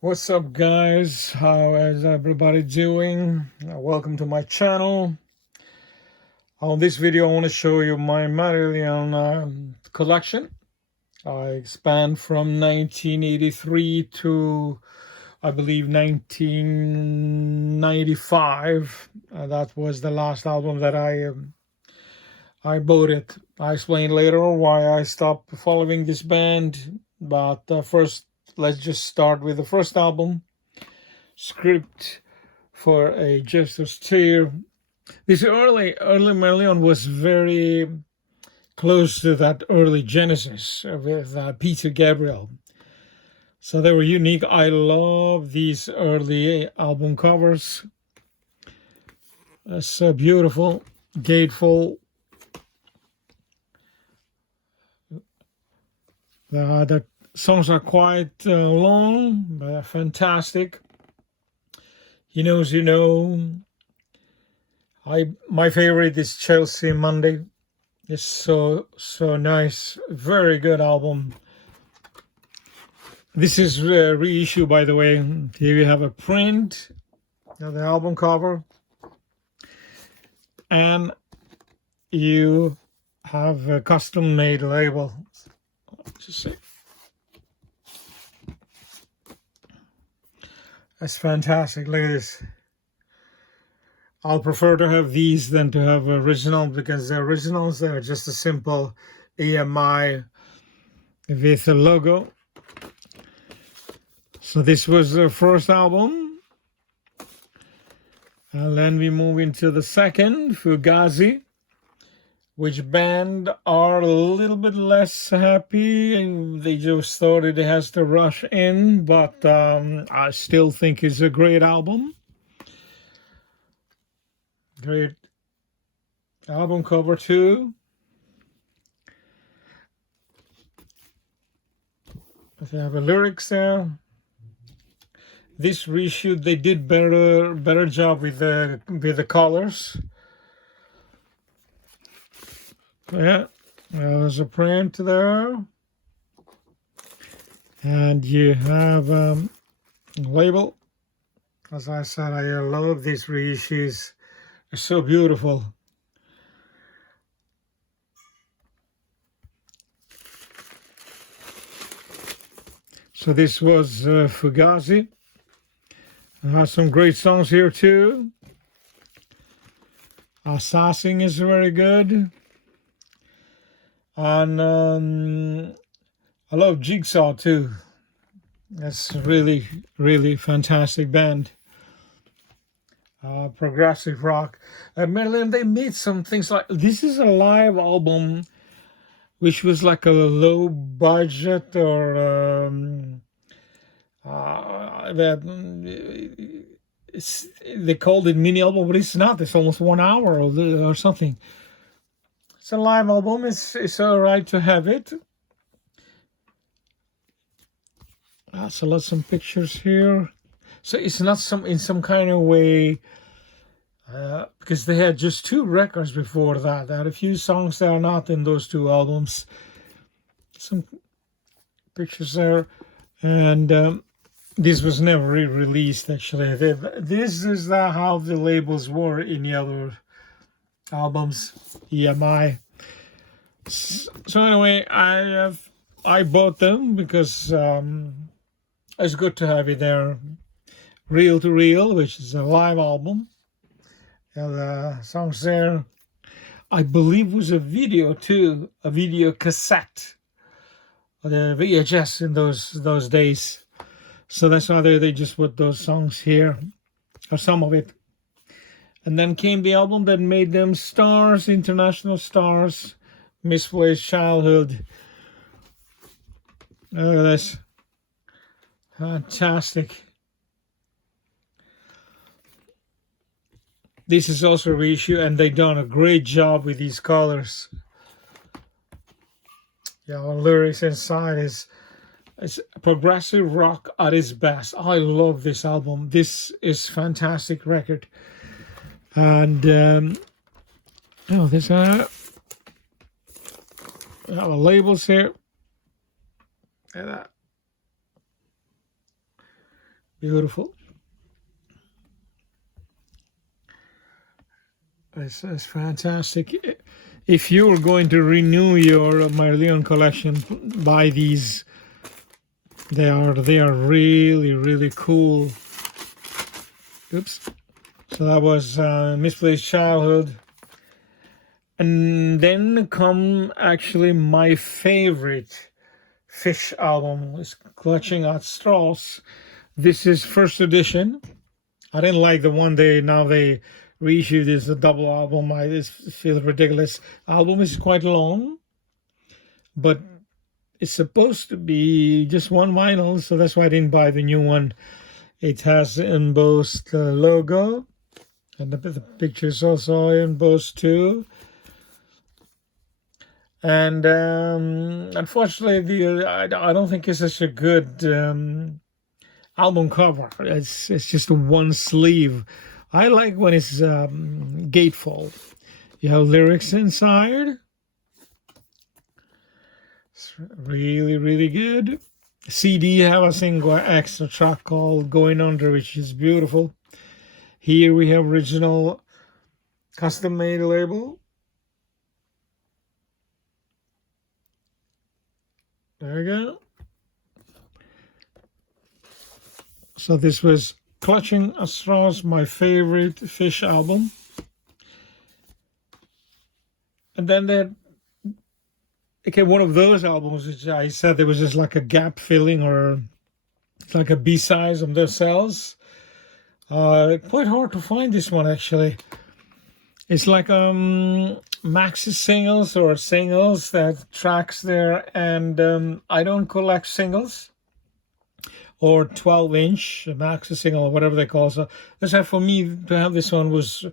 What's up, guys? How is everybody doing? Welcome to my channel. On this video I want to show you my MARILLION collection. I spanned from 1983 to I believe 1995. That was the last album that I bought it. I explain later why I stopped following this band, but first let's just start with the first album, Script for a Jester's Tear. This early MARILLION was very close to that early Genesis with Peter Gabriel. So they were unique. I love these early album covers. So beautiful, gatefold. The songs are quite long, but fantastic. He Knows You Know. My favorite is Chelsea Monday. It's so nice. Very good album. This is a reissue, by the way. Here you have a print of the album cover, and you have a custom-made label. Just see. That's fantastic. Look at this. I'll prefer to have these than to have original, because the originals are just a simple EMI with a logo. So this was the first album. And then we move into the second, Fugazi, which band are a little bit less happy, and they just thought it has to rush in, but I still think it's a great album. Great album cover too. They have a lyrics there. This reshoot, they did better job with the colors. Yeah, there's a print there, and you have a label. As I said, I love these reissues. They're so beautiful. So this was Fugazi. It has some great songs here too. Assassin is very good. And I love Jigsaw too. That's really fantastic band. Progressive rock. MARILLION, they made some things like this. Is a live album, which was like a low budget or they called it mini album, but it's not. It's almost 1 hour or something. It's a live album. It's all right to have it. So let's some pictures here. So it's not in some kind of way, because they had just 2 records before that. They had a few songs that are not in those 2 albums. Some pictures there, and this was never released actually. This is how the labels were in the other albums, EMI. So anyway, I bought them because it's good to have it there. Reel to Reel, which is a live album. And the songs there, I believe, was a video too, a video cassette, the VHS in those days. So that's why they just put those songs here, or some of it. And then came the album that made them stars, international stars, Misplaced Childhood. Look at this. Fantastic. This is also a reissue, and they've done a great job with these colors. Yeah, the lyrics inside is progressive rock at its best. I love this album. This is fantastic record. And there's the labels here. And Beautiful. It's fantastic. If you're going to renew your MARILLION collection, buy these. They are really, really cool. Oops. So that was Misplaced Childhood. And then come actually my favorite Fish album is Clutching at Straws. This is first edition. I didn't like the one they reissued as a double album. I just feel ridiculous. Album is quite long, but it's supposed to be just one vinyl, so that's why I didn't buy the new one. It has embossed logo, and the pictures also embossed too. And unfortunately, I don't think it's such a good album cover. It's just a one sleeve. I like when it's gatefold. You have lyrics inside. It's really, really good. CD have a single extra track called Going Under, which is beautiful. Here we have original custom-made label. There you go. So this was Clutching at Straws, my favorite Fish album. And then there became one of those albums which I said there was just like a gap filling, or it's like a B-side of themselves. Quite hard to find this one actually. It's like maxi singles or singles that tracks there, and I don't collect singles or 12-inch maxi single or whatever they call it. So that's why for me to have this one was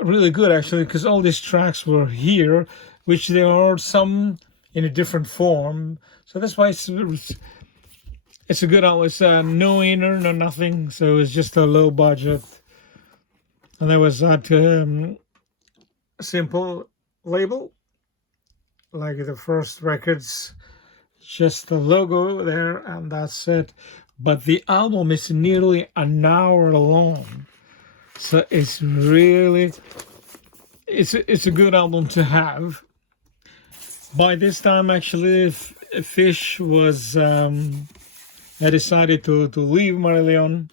really good actually, because all these tracks were here, which there are some in a different form. So that's why it's a good album. It's no inner, no nothing. So it's just a low budget. And there was that simple label, like the first records, just the logo there, and that's it. But the album is nearly an hour long. So it's really, it's a good album to have. By this time, actually, Fish was, I decided to leave MARILLION.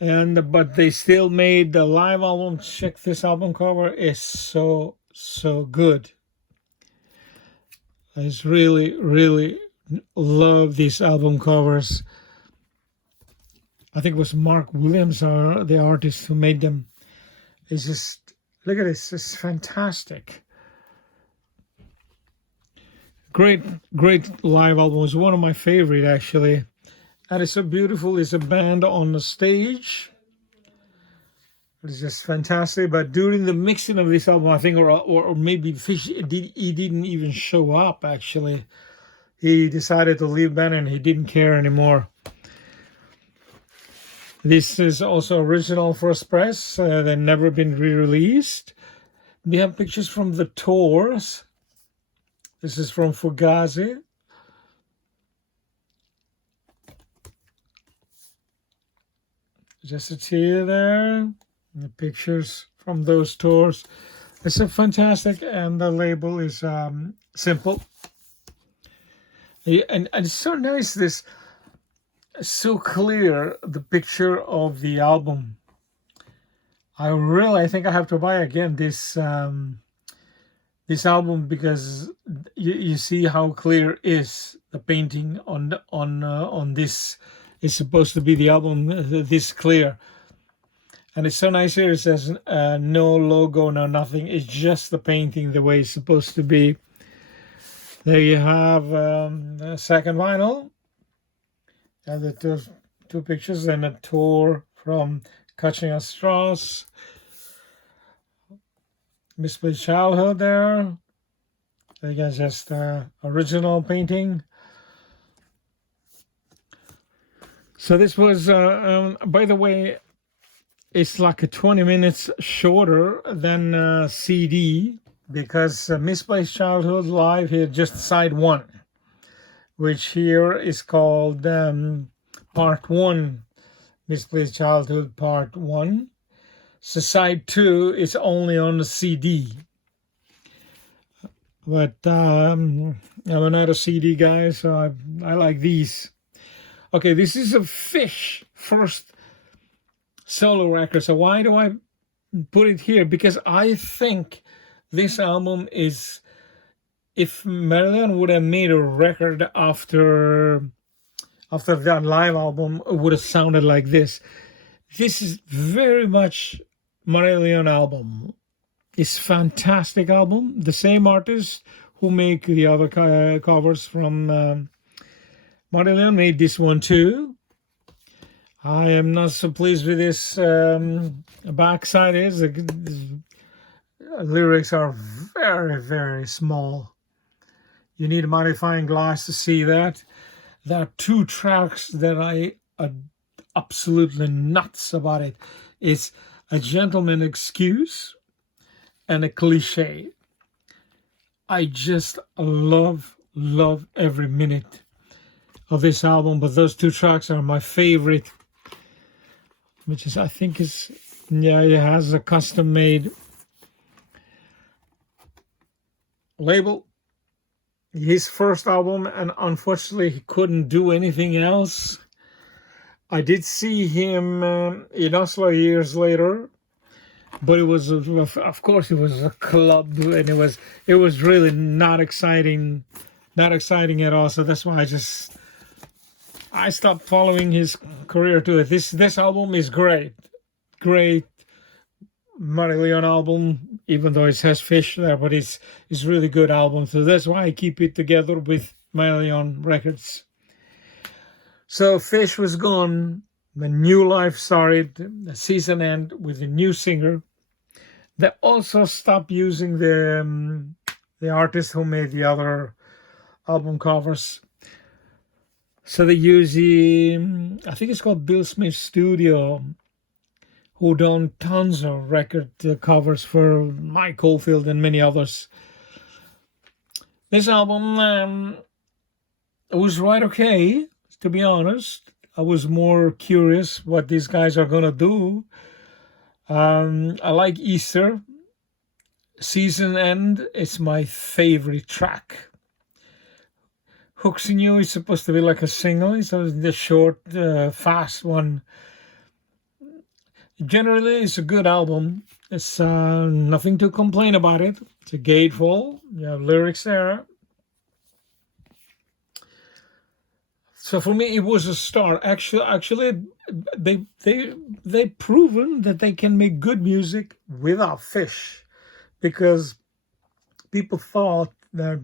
But they still made the live album. Check this album cover, is so good. I just really love these album covers. I think it was Mark Williams, the artist who made them. It's just, look at this, it's fantastic. Great live album. It's one of my favorite actually. And it's so beautiful. It's a band on the stage. It's just fantastic. But during the mixing of this album, I think, or maybe Fish, he didn't even show up, actually. He decided to leave band and he didn't care anymore. This is also original first press. They've never been re-released. We have pictures from the tours. This is from Fugazi. Just a tear there. The pictures from those tours. It's a fantastic, and the label is simple. And it's so nice, this so clear, the picture of the album. I think I have to buy again this this album, because you see how clear is the painting on this. It's supposed to be the album this clear. And it's so nice here. It says no logo, no nothing. It's just the painting the way it's supposed to be. There you have the second vinyl. And the two pictures, and a tour from Clutching at Straws. Misplaced Childhood there. Again, just original painting. So this was, by the way, it's like a 20 minutes shorter than CD, because Misplaced Childhood live here, just side one, which here is called Part 1, Misplaced Childhood Part 1. So side 2 is only on the CD. But I'm not a CD guy, so I like these. Okay, this is a Fish first solo record. So why do I put it here? Because I think this album is, if Marillion would have made a record after that live album, it would have sounded like this. This is very much Marillion album. It's fantastic album. The same artist who make the other covers from Marillion made this one too. I am not so pleased with this backside. The lyrics are very, very small. You need a magnifying glass to see that. There are 2 tracks that I are absolutely nuts about it. It's A Gentleman's Excuse and A Cliche. I just love every minute of this album, but those 2 tracks are my favorite, which is, I think is, yeah, it has a custom made label. His first album, and unfortunately he couldn't do anything else. I did see him in Oslo years later, but it was, of course, it was a club, and it was really not exciting at all. So that's why I stopped following his career to it. This album is great Marillion album, even though it has Fish there, but it's really good album. So that's why I keep it together with Marillion records. So Fish was gone, the new life started, the season end with a new singer. They also stopped using the artist who made the other album covers. So they use I think it's called Bill Smith Studio, who done tons of record covers for Mike Oldfield and many others. This album was right okay, to be honest. I was more curious what these guys are going to do. I like Easter. Season End is my favorite track. Hooks in You is supposed to be like a single. So the short, fast one. Generally, it's a good album. It's nothing to complain about it. It's a gatefold. You have lyrics there. So for me, it was a start. Actually, they proven that they can make good music without Fish, because people thought that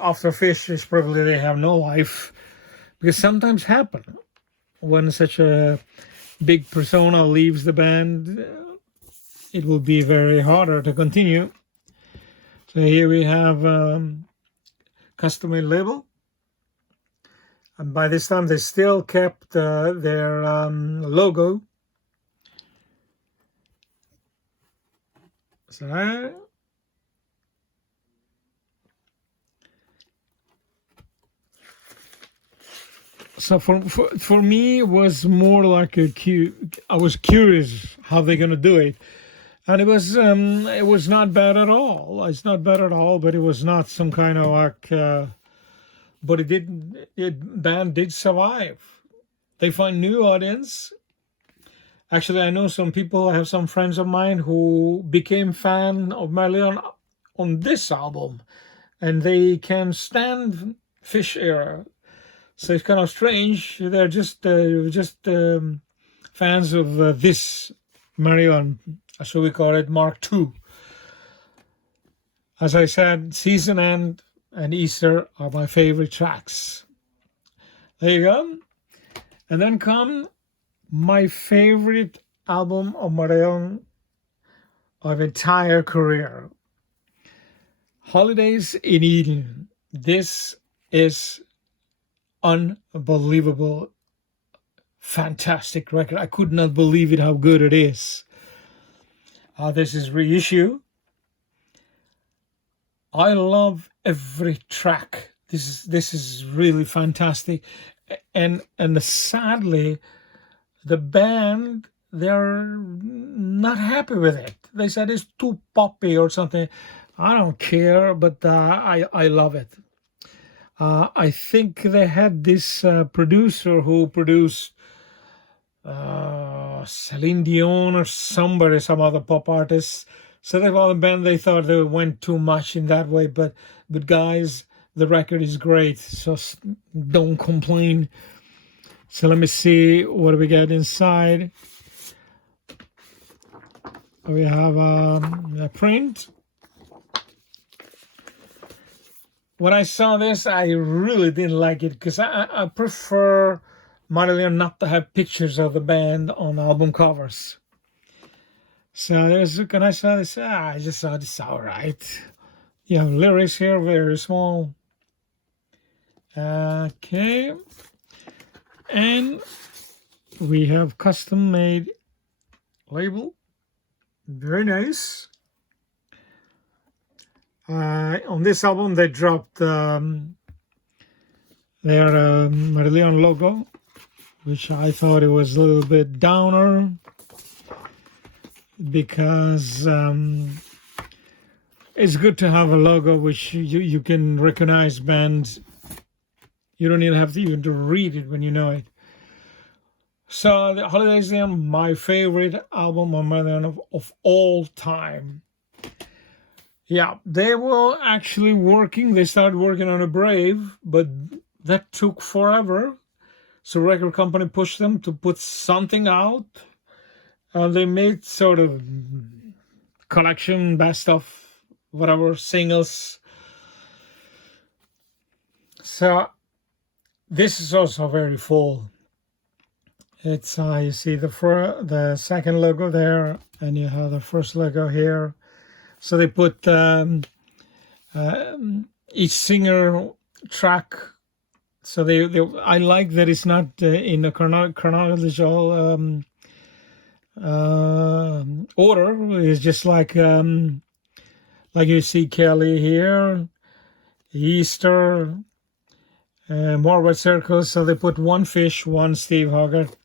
after Fish is probably they have no life, because sometimes happen when such a big persona leaves the band, it will be very harder to continue. So here we have custom-made label, and by this time they still kept their logo. So for me, it was more like I was curious how they're gonna do it, and it was not bad at all. It's not bad at all, but it was not some kind of like. But band did survive. They find new audience. Actually, I know some people. I have some friends of mine who became fan of Marillion on this album, and they can stand Fish era. So it's kind of strange. They're just fans of this Marillion, so we call it Mark II. As I said, Season End and Easter are my favorite tracks. There you go. And then come my favorite album of Marillion of entire career, Holidays in Eden. This is unbelievable, fantastic record. I could not believe it, how good it is. This is reissue. I love every track. This is really fantastic, and sadly, the band, they're not happy with it. They said it's too poppy or something. I don't care, but I love it. I think they had this producer who produced Celine Dion or somebody, some other pop artists. So they were the band. They thought they went too much in that way, but guys, the record is great. So don't complain. So let me see what we got inside. We have a print. When I saw this, I really didn't like it because I prefer MARILLION not to have pictures of the band on album covers. So when I saw this, I just thought it's all right. You have lyrics here, very small. Okay. And we have custom made label. Very nice. On this album, they dropped their MARILLION logo, which I thought it was a little bit downer because it's good to have a logo which you can recognize bands. You don't even have to even to read it when you know it. So the Holidays Then, my favorite album on MARILLION of all time. Yeah, they were actually working. They started working on a Brave, but that took forever. So record company pushed them to put something out. They made sort of collection, best of, whatever, singles. So this is also very full. It's you see the second logo there, and you have the first logo here. So they put each singer track. So I like that it's not in a chronological order. It's just like you see Kelly here, Easter, more Red Circles. So they put one Fish, one Steve Hogarth,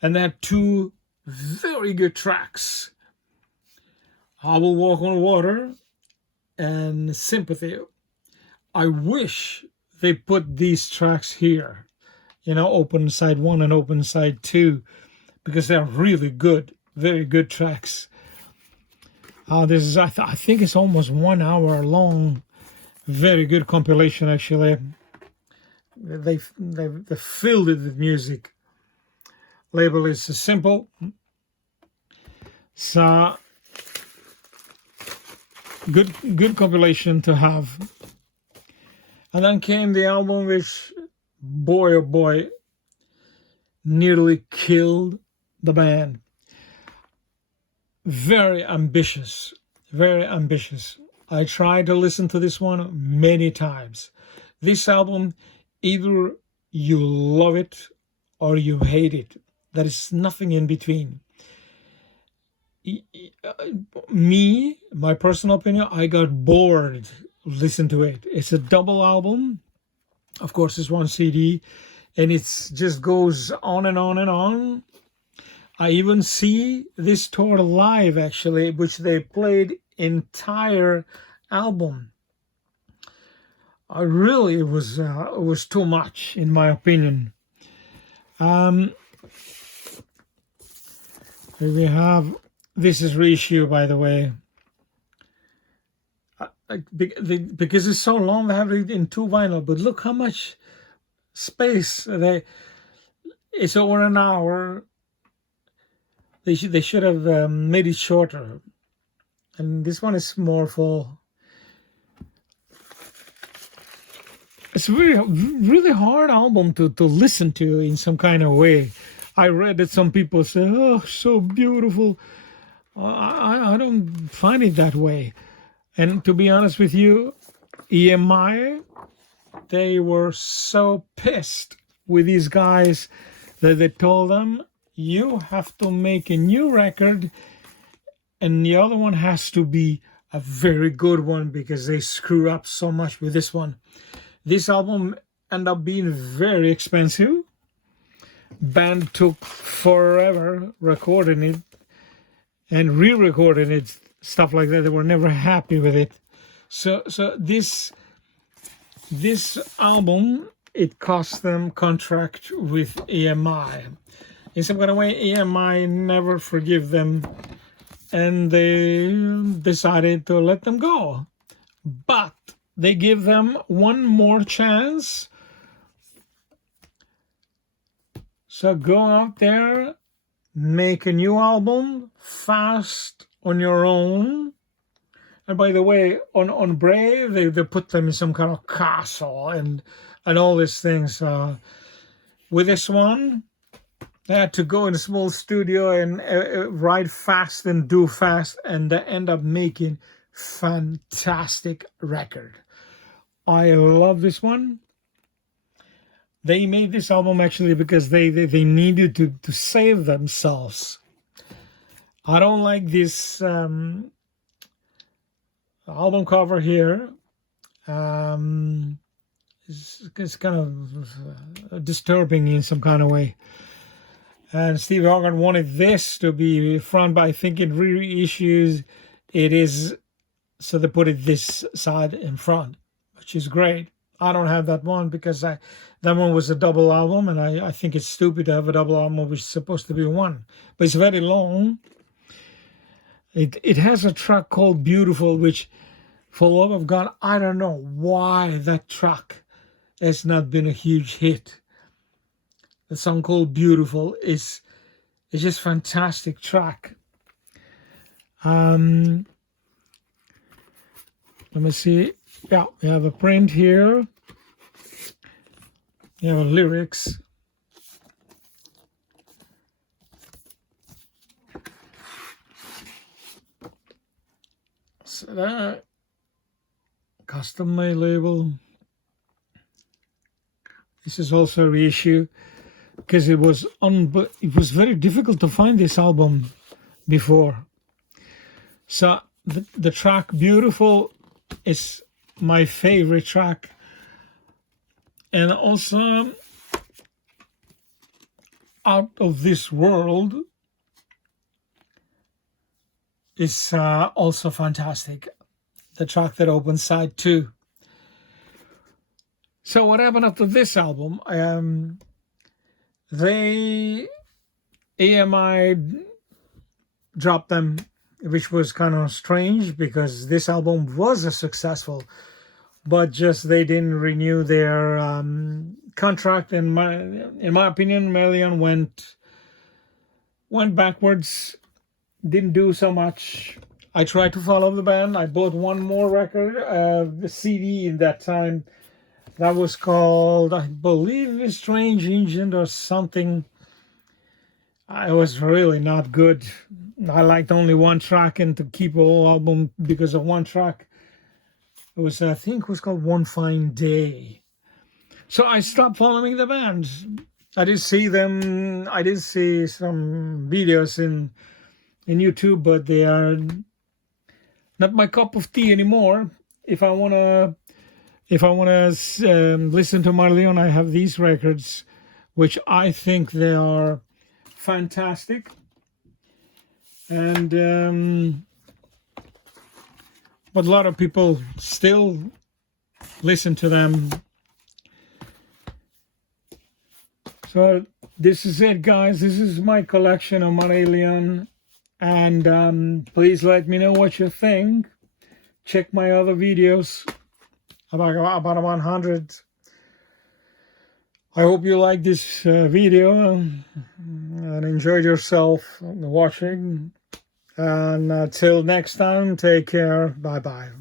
and they had two very good tracks. I Will Walk on Water and Sympathy. I wish they put these tracks here, open side 1 and open side 2, because they're really good, very good tracks. This is, I think it's almost 1 hour long, very good compilation actually. They filled it with music. Label is simple. So good compilation to have. And then came the album which, boy oh boy, nearly killed the band. Very ambitious, very ambitious. I tried to listen to this one many times. This album, either you love it or you hate it. There is nothing in between. Me, my personal opinion, I got bored listening to it. It's a double album. Of course, it's one CD, and it just goes on and on and on. I even see this tour live, actually, which they played entire album. Really, it was too much, in my opinion. Here we have, this is reissue, by the way. Because it's so long, they have it in 2 vinyl, but look how much space it's over an hour. They should have made it shorter, and this one is more full. It's really hard album to listen to in some kind of way. I read that some people say, "Oh, so beautiful." I don't find it that way. And to be honest with you, EMI, they were so pissed with these guys that they told them, you have to make a new record, and the other one has to be a very good one because they screw up so much with this one. This album ended up being very expensive. Band took forever recording it and re-recording it, stuff like that. They were never happy with it. So this album, it cost them contract with EMI. In some kind of way, EMI never forgive them, and they decided to let them go. But they give them one more chance. So go out there, make a new album fast on your own. And by the way, on Brave, they put them in some kind of castle and all these things. With this one, they had to go in a small studio and write fast and do fast, and they end up making fantastic record. I love this one. They made this album actually because they needed to save themselves. I don't like this album cover here. It's kind of disturbing in some kind of way. And Steve Hogarth wanted this to be front, but I think in reissues it is, so they put it this side in front, which is great. I don't have that one because that one was a double album, and I think it's stupid to have a double album which is supposed to be one. But it's very long. It has a track called Beautiful, which, for love of God, I don't know why that track has not been a huge hit. The song called Beautiful is just fantastic track. Let me see. Yeah, we have a print here. You have lyrics. So that custom made label. This is also a reissue because it was very difficult to find this album before. So the track Beautiful is my favorite track, and also Out of This World is also fantastic, the track that opens side 2. So what happened after this album? EMI dropped them, which was kind of strange because this album was a successful, but just they didn't renew their contract. And in my opinion, MARILLION went backwards, didn't do so much. I tried to follow the band. I bought one more record, the CD in that time. That was called, I believe, Strange Agent or something. It was really not good. I liked only one track, and to keep a whole album because of one track, it was, I think it was called One Fine Day. So I stopped following the band. I did see them, I did see some videos in YouTube, but they are not my cup of tea anymore. If I wanna listen to MARILLION, I have these records, which I think they are fantastic. And but a lot of people still listen to them. So this is it, guys. This is my collection of MARILLION, and please let me know what you think. Check my other videos, about 100. I hope you like this video and enjoyed yourself watching. And until next time, take care. Bye-bye.